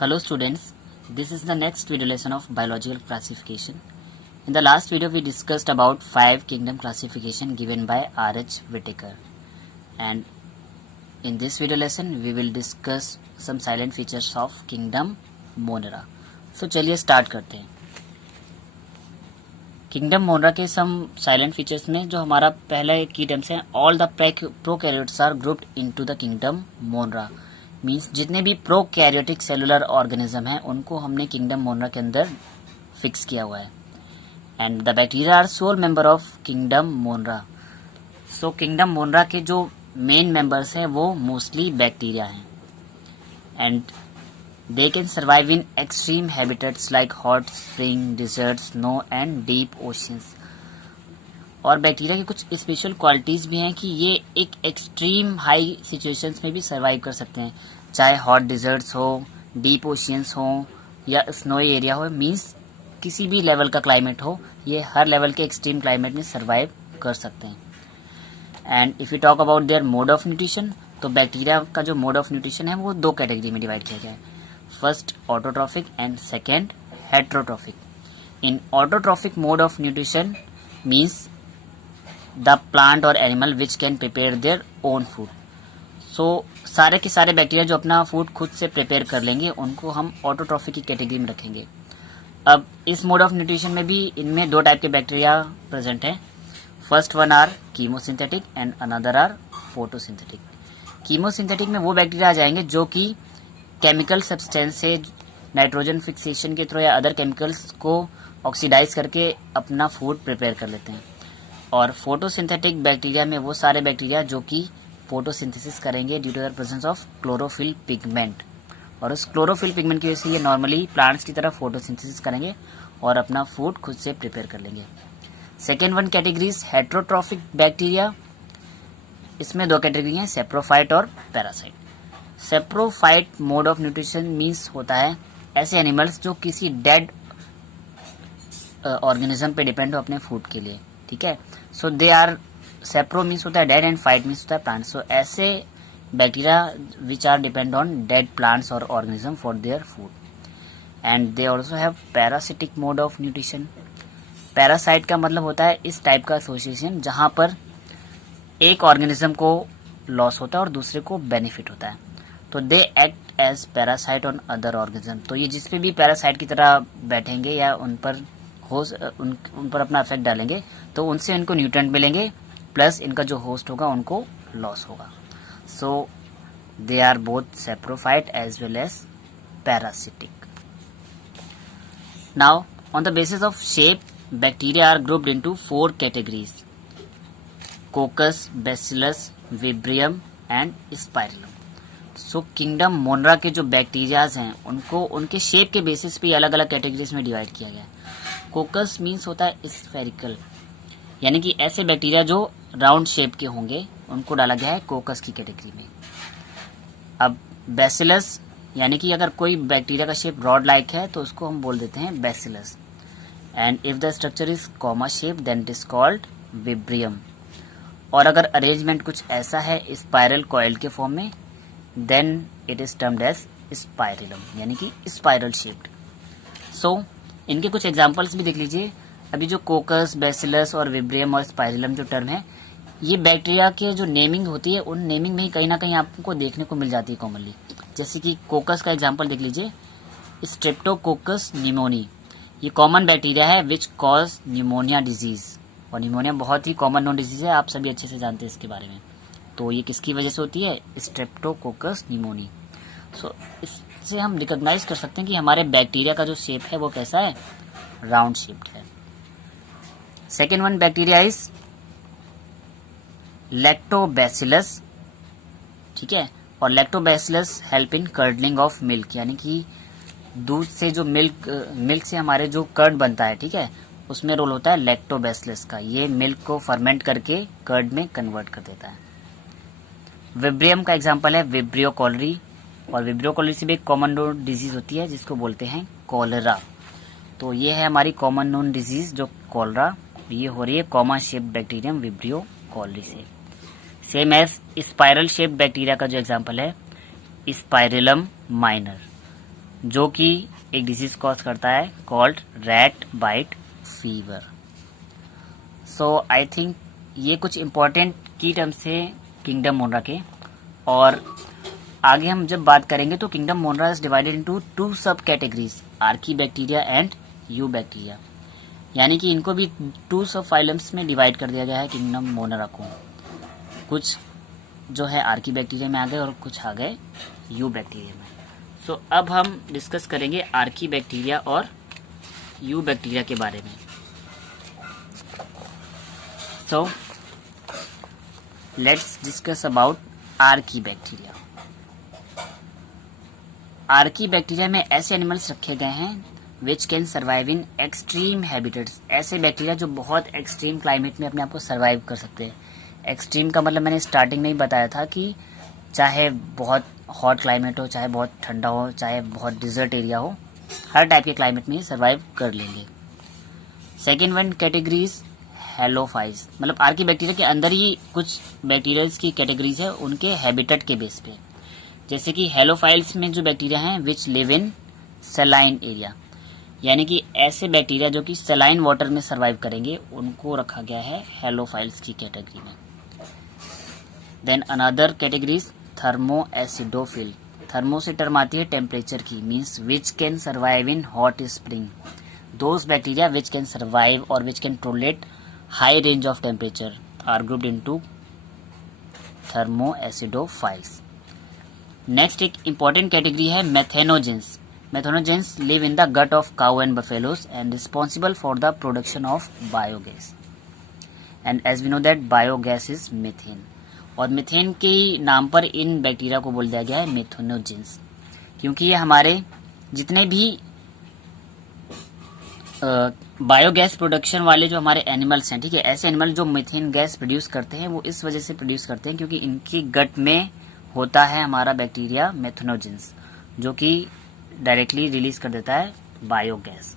Hello students, this is the next video lesson of biological classification. In the last video we discussed about 5 kingdom classification given by R.H. Whitaker, and in this video lesson we will discuss some silent features of kingdom Monera. So चलिए start करते हैं. Kingdom Monera के सम salient features में जो हमारा पहला एक की टर्म्स है, all the prokaryotes are grouped into the kingdom Monera. मींस जितने भी प्रोकैरियोटिक सेलुलर ऑर्गेनिज्म हैं उनको हमने किंगडम मोनरा के अंदर फिक्स किया हुआ है. And the bacteria are sole member of kingdom Monera. So kingdom Monera के जो मेन मेंबर्स हैं वो मोस्टली बैक्टीरिया हैं. And they can survive in extreme habitats like hot spring, deserts, snow and deep oceans. और bacteria की कुछ special qualities भी हैं कि ये एक एक्सट्रीम हाई सिचुएशंस में भी सर्वाइव कर सकते हैं, चाहे हॉट डिजर्ट्स हो, डीप ओशियंस हो या स्नोई एरिया हो. मींस किसी भी लेवल का क्लाइमेट हो, ये हर लेवल के एक्सट्रीम क्लाइमेट में सर्वाइव कर सकते हैं. And if you talk about their mode of nutrition, तो बैक्टीरिया का जो मोड ऑफ न्यूट्रिशन है वो दो कैटेगरी में डिवाइड किया गया है. First autotrophic and second heterotrophic. In autotrophic mode of nutrition means the plant or animal which can prepare their own food. So सारे के सारे बैक्टीरिया जो अपना फूड खुद से प्रिपेयर कर लेंगे उनको हम ऑटोट्रॉफिक की कैटेगरी में रखेंगे. अब इस मोड ऑफ न्यूट्रिशन में भी इनमें दो टाइप के बैक्टीरिया प्रेजेंट हैं. First one are chemosynthetic and another are photosynthetic. Chemosynthetic में वो बैक्टीरिया आ जाएंगे जो कि केमिकल सब्सटेंस से नाइट्रोजन फिक्सेशन के थ्रू या अदर केमिकल्स को ऑक्सीडाइज करके अपना फूड प्रिपेयर कर लेते हैं. और फोटोसिंथेटिक बैक्टीरिया में वो सारे बैक्टीरिया जो कि फोटोसिंथेसिस करेंगे due to the presence of chlorophyll pigment. और उस क्लोरोफिल पिगमेंट की वजह से ये नॉर्मली प्लांट्स की तरह फोटोसिंथेसिस करेंगे और अपना फूड खुद से प्रिपेयर कर लेंगे. Second one categories heterotrophic bacteria. इसमें दो कैटेगरी हैं, सेप्रोफाइट और parasite. Saprophyte mode of nutrition means होता है ऐसे एनिमल्स जो किसी डेड ऑर्गेनिज्म पे डिपेंड हो अपने फूड के लिए. ठीक है. सो दे आर, सेप्रो मीन्स होता है डेड एंड फाइट मीन्स होता है प्लांट. सो ऐसे bacteria which are depend on dead plants और organism for their food. And they also have parasitic mode of nutrition. Parasite का मतलब होता है इस टाइप का एसोसिएशन जहां पर एक ऑर्गेनिज्म को लॉस होता है और दूसरे को बेनिफिट होता है. तो they act as parasite on other organism. तो ये जिस पे भी पैरासाइट की तरह बैठेंगे या उन पर अपना इफेक्ट डालेंगे तो उनसे इनको न्यूट्रिएंट मिलेंगे, प्लस इनका जो होस्ट होगा उनको लॉस होगा. So they are both saprophyte as well as parasitic. Now on the basis of shape, bacteria are grouped into 4 categories: coccus, bacillus, vibrium and spirillum. So kingdom Monera के जो bacterias हैं उनको उनके shape के basis पे अलग अलग categories में डिवाइड किया गया है. कोकस मीन्स होता है स्फेरिकल, यानी कि ऐसे बैक्टीरिया जो राउंड शेप के होंगे उनको डाला गया है कोकस की कैटेगरी में. अब बैसिलस, यानी कि अगर कोई बैक्टीरिया का शेप रॉड लाइक है तो उसको हम बोल देते हैं bacillus. And if the structure is comma shape then it is called vibrium. और अगर अरेंजमेंट कुछ ऐसा है स्पाइरल कॉइल के फॉर्म में, then it is termed as spirillum, यानी कि स्पाइरल शेप्ड. सो इनके कुछ एग्जांपल्स भी देख लीजिए. अभी जो कोकस, बैसिलस और विब्रियम और स्पाइरलम जो टर्म है, ये बैक्टीरिया के जो नेमिंग होती है उन नेमिंग में ही कहीं ना कहीं आपको देखने को मिल जाती है कॉमनली. जैसे कि कोकस का एग्जाम्पल देख लीजिए, स्ट्रेप्टोकोकस निमोनी. ये कॉमन बैक्टीरिया है विच कॉज न्यूमोनिया डिजीज. और न्यूमोनिया बहुत ही कॉमन नोन डिजीज है, आप सभी अच्छे से जानते हैं इसके बारे में. तो ये किसकी वजह से होती है? Streptococcus pneumoniae. सो इससे हम रिकॉग्नाइज कर सकते हैं कि हमारे बैक्टीरिया का जो शेप है वो कैसा है, राउंड शेप्ड है. Second one bacteria is lactobacillus. ठीक है. और lactobacillus help in curdling of milk, यानी कि दूध से जो मिल्क से हमारे जो कर्ड बनता है, ठीक है, उसमें रोल होता है लैक्टोबैसिलस का. ये मिल्क को फर्मेंट करके कर्ड में कन्वर्ट कर देता है. विब्रियम का एग्जांपल है विब्रियो कॉलरी. और विब्रियो कॉलरी से भी एक कॉमन नोन डिजीज होती है जिसको बोलते हैं कॉलरा. तो ये है हमारी कॉमन नोन डिजीज जो कॉलरा, ये हो रही है common shape bacterium vibrio cholerae से. Same as spiral shape bacteria का जो एग्जांपल है स्पाइरिलम माइनर. जो कि एक डिजीज कॉज करता है called rat bite fever. So I think ये कुछ इम्पोर्टेंट की टर्म्स थे किंगडम मोनरा के। और आगे हम जब बात करेंगे तो किंगडम मोनरा इज डिवाइडेड इनटू 2 सब categories, Archie bacteria and you bacteria, यानी कि इनको भी 2 सब फाइलम्स में डिवाइड कर दिया गया है किंगडम मोनरा को। कुछ जो है आर्की बैक्टीरिया में आ गए और कुछ आ गए यू बैक्टीरिया में। सो अब हम डिस्कस करेंगे आर्की बैक्टीरिया और यू बैक्टीरिया के बारे में। So let's discuss about Archie bacteria. Archie bacteria में ऐसे एनिमल्स रखे गए हैं विच can survive in extreme habitats. ऐसे बैक्टीरिया जो बहुत एक्सट्रीम क्लाइमेट में अपने आप को सर्वाइव कर सकते हैं। एक्सट्रीम का मतलब मैंने स्टार्टिंग में ही बताया था कि चाहे बहुत हॉट क्लाइमेट हो, चाहे बहुत ठंडा हो, चाहे बहुत डिजर्ट एरिया हो, हर टाइप के क्लाइमेट में ही सर्वाइव कर लेंगे। सेकेंड वन कैटेगरीज हेलोफाइल्स, मतलब आर्की बैक्टीरिया के अंदर ही कुछ बैक्टीरियल्स की कैटेगरीज है उनके हैबिटेट के बेस पे। जैसे कि हेलोफाइल्स में जो बैक्टीरिया हैं which live in saline area, यानी कि ऐसे बैक्टीरिया जो कि सलाइन वाटर में सर्वाइव करेंगे उनको रखा गया है हेलोफाइल्स की कैटेगरी में। Then another categories thermo acidophil. Thermo से टर्म आती है टेम्परेचर की, means which can survive in hot spring. Those bacteria which can survive और which can tolerate high range of temperature are grouped into thermo acidophiles. Next एक important category है methanogens. Methanogens live in the gut of cow and buffaloes and responsible for the production of biogas. And as we know that biogas is methane, और methane के नाम पर इन bacteria को बोल दिया गया है मेथेनोजेंस, क्योंकि ये हमारे जितने भी बायोगैस प्रोडक्शन वाले जो हमारे एनिमल्स हैं, ठीक है, ऐसे एनिमल जो मीथेन गैस प्रोड्यूस करते हैं वो इस वजह से प्रोड्यूस करते हैं क्योंकि इनकी गट में होता है हमारा बैक्टीरिया मेथेनोजेंस, जो कि डायरेक्टली रिलीज कर देता है बायोगैस।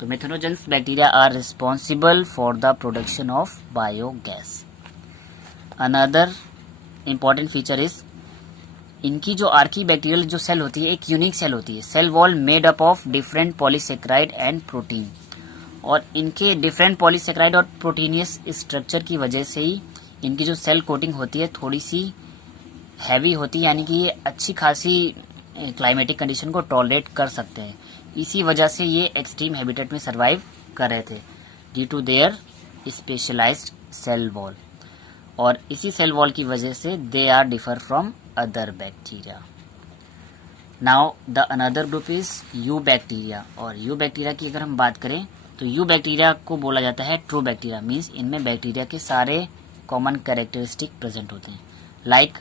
तो methanogens bacteria are responsible for the production of biogas. Another important feature is इनकी जो आर्की बैक्टीरियल जो सेल होती है एक यूनिक सेल होती है, cell wall made up of different polysaccharide and protein. और इनके डिफरेंट पॉलीसेक्राइड और प्रोटीनियस स्ट्रक्चर की वजह से ही इनकी जो सेल कोटिंग होती है थोड़ी सी हैवी होती है, यानी कि ये अच्छी खासी क्लाइमेटिक कंडीशन को टॉलरेट कर सकते हैं। इसी वजह से ये एक्सट्रीम हैबिटेट में सर्वाइव कर रहे थे due to their specialised cell wall, और इसी सेल वॉल की वजह से they are differ from other bacteria. Now the another group is eubacteria. और यू बैक्टीरिया की अगर हम बात करें तो यू बैक्टीरिया को बोला जाता है ट्रू बैक्टीरिया, मीन्स इनमें बैक्टीरिया के सारे कॉमन कैरेक्टरिस्टिक प्रेजेंट होते हैं। Like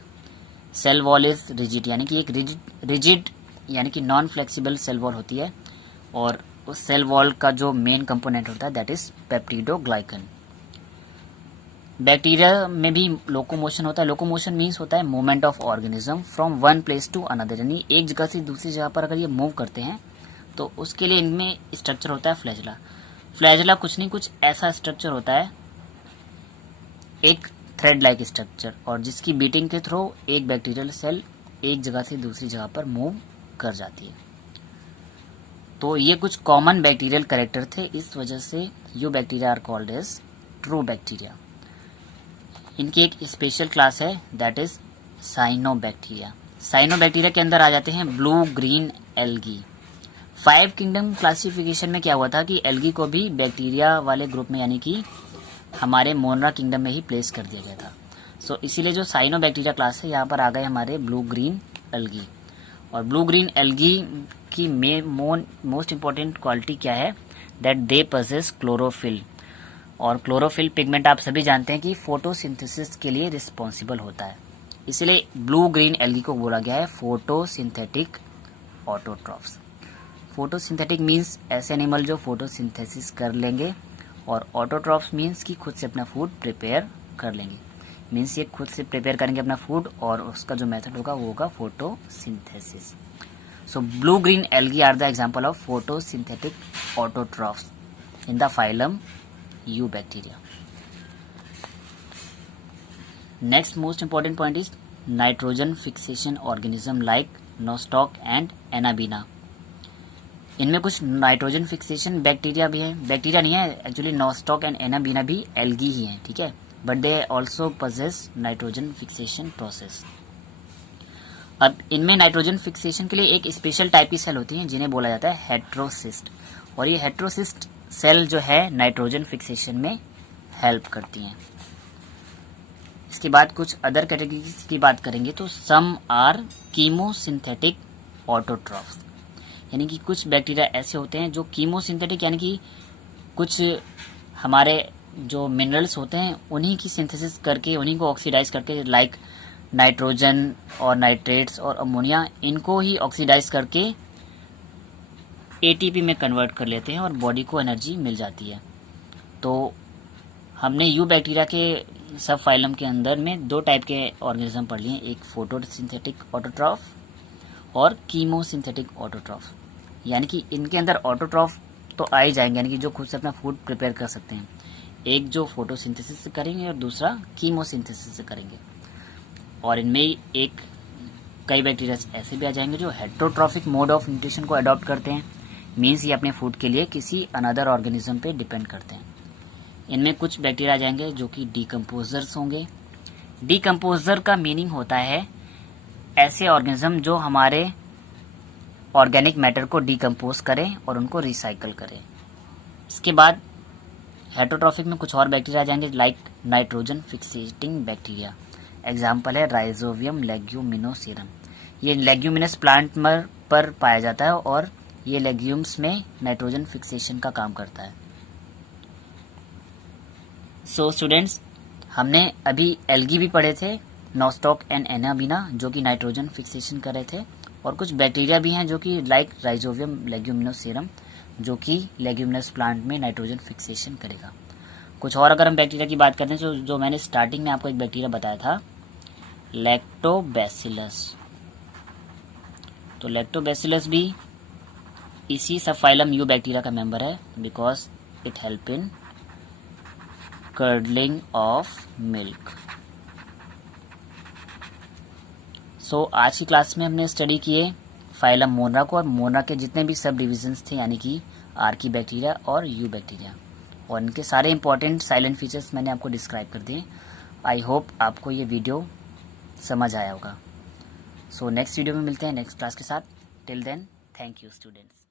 cell wall is rigid, यानी कि एक रिजिड यानी कि नॉन फ्लेक्सिबल सेल वॉल होती है, और उस सेल वॉल का जो मेन कंपोनेंट होता है दैट इज पेप्टिडोग्लाइकन। बैक्टीरिया में भी लोकोमोशन होता है। लोकोमोशन मीन्स होता है movement of organism from one place to another, यानी एक जगह से दूसरी जगह पर अगर ये मूव करते हैं तो उसके लिए इनमें स्ट्रक्चर होता है फ्लैजला। फ्लैजला कुछ नहीं कुछ ऐसा स्ट्रक्चर होता है, एक थ्रेड लाइक स्ट्रक्चर, और जिसकी बीटिंग के थ्रू एक बैक्टीरियल सेल एक जगह से दूसरी जगह पर मूव कर जाती है। तो ये कुछ कॉमन बैक्टीरियल कैरेक्टर थे, इस वजह से eubacteria are called as true bacteria. इनकी एक स्पेशल क्लास है दैट इज साइनोबैक्टीरिया। साइनोबैक्टीरिया के अंदर आ जाते हैं blue green algae. 5 kingdom classification में क्या हुआ था कि एल्गी को भी बैक्टीरिया वाले ग्रुप में यानी कि हमारे मोनरा किंगडम में ही प्लेस कर दिया गया था। सो इसीलिए जो साइनोबैक्टीरिया क्लास है यहाँ पर आ गए हमारे ब्लू ग्रीन एल्गी। और ब्लू ग्रीन एल्गी की मोस्ट इंपॉर्टेंट क्वालिटी क्या है दैट दे पजेस क्लोरोफिल। और क्लोरोफिल पिगमेंट आप सभी जानते हैं कि फोटोसिंथेसिस के लिए रिस्पॉन्सिबल होता है, इसलिए ब्लू ग्रीन एल्गी को बोला गया है फोटोसिंथेटिक ऑटोट्रॉफ्स। फोटोसिंथेटिक मीन्स ऐसे एनिमल जो फोटोसिंथेसिस कर लेंगे, और ऑटोट्रॉफ्स मीन्स कि खुद से अपना फूड प्रिपेयर कर लेंगे, मीन्स ये खुद से प्रिपेयर करेंगे अपना फूड और उसका जो मेथड होगा वो होगा photosynthesis. So blue green algae are the example of photosynthetic autotrophs in the phylum eubacteria. Next most important point is nitrogen fixation organism like Nostoc and Anabaena. इनमें कुछ नाइट्रोजन फिक्सेशन बैक्टीरिया भी है, bacteria नहीं है actually, nostoc and anabaena भी algae ही है, ठीक है, but they also possess nitrogen fixation process. अब इनमें नाइट्रोजन फिक्सेशन के लिए एक स्पेशल टाइप की सेल होती है जिन्हें बोला जाता है हेट्रोसिस्ट, और ये हेट्रोसिस्ट सेल जो है नाइट्रोजन फिक्सेशन में हेल्प करती हैं। इसके बाद कुछ अदर कैटेगरीज की बात करेंगे तो सम आर कीमोसिंथेटिक ऑटोट्रॉफ्स, यानी कि कुछ बैक्टीरिया ऐसे होते हैं जो कीमोसिंथेटिक यानी कि कुछ हमारे जो मिनरल्स होते हैं उन्हीं की सिंथेसिस करके, उन्हीं को ऑक्सीडाइज करके, लाइक नाइट्रोजन और नाइट्रेट्स और अमोनिया, इनको ही ऑक्सीडाइज करके एटीपी में कन्वर्ट कर लेते हैं और बॉडी को एनर्जी मिल जाती है। तो हमने यू बैक्टीरिया के सब फाइलम के अंदर में दो टाइप के ऑर्गेनिज्म पढ़ लिए, एक फोटोसिंथेटिक ऑटोट्रॉफ और कीमोसिंथेटिक ऑटोट्रॉफ, यानी कि इनके अंदर ऑटोट्रॉफ तो आ ही जाएंगे, यानी कि जो खुद से अपना फूड प्रिपेयर कर सकते हैं, एक जो फोटोसिंथेसिस से करेंगे और दूसरा कीमोसिंथेसिस से करेंगे। और इनमें एक कई बैक्टीरिया ऐसे भी आ जाएंगे जो हेट्रोट्रॉफिक मोड ऑफ न्यूट्रिशन को अडॉप्ट करते हैं, मीन्स ये अपने फूड के लिए किसी अनदर ऑर्गेनिज्म पे डिपेंड करते हैं। इनमें कुछ बैक्टीरिया आ जाएंगे जो कि डीकम्पोजर्स होंगे। डीकम्पोजर का मीनिंग होता है ऐसे ऑर्गेनिज्म जो हमारे ऑर्गेनिक मैटर को डीकम्पोज करें और उनको रिसाइकल करें। इसके बाद हेट्रोट्रॉफिक में कुछ और बैक्टीरिया आ जाएंगे लाइक नाइट्रोजन फिक्सेटिंग बैक्टीरिया, एग्जाम्पल है राइजोवियम लेग्यूमिनोसेरम। ये लेग्यूमिनस प्लांट पर पाया जाता है और ये लेग्यूम्स में नाइट्रोजन फिक्सेशन का काम करता है। सो स्टूडेंट्स, हमने अभी एल्गी भी पढ़े थे, नॉस्टॉक एंड एनाबीना, जो कि नाइट्रोजन फिक्सेशन कर रहे थे, और कुछ बैक्टीरिया भी हैं जो कि लाइक राइजोवियम लेग्यूमिनोसेरम, जो कि लेग्यूमिनस प्लांट में नाइट्रोजन फिक्सेशन करेगा। कुछ और अगर हम बैक्टीरिया की बात करते हैं तो जो मैंने स्टार्टिंग में आपको एक बैक्टीरिया बताया था, लैक्टोबैसिलस, तो लैक्टोबैसिलस भी इसी सब फाइलम यू बैक्टीरिया का मेंबर है, because it help in curdling of milk। सो आज की क्लास में हमने स्टडी किए फाइलम मोनरा को और मोनरा के जितने भी सब डिविजन्स थे, यानी कि आर्की बैक्टीरिया और यू बैक्टीरिया, और इनके सारे इंपॉर्टेंट साइलेंट फीचर्स मैंने आपको डिस्क्राइब कर दिए। आई होप आपको ये वीडियो समझ आया होगा। सो नेक्स्ट वीडियो में मिलते हैं नेक्स्ट क्लास के साथ। Till then, thank you students.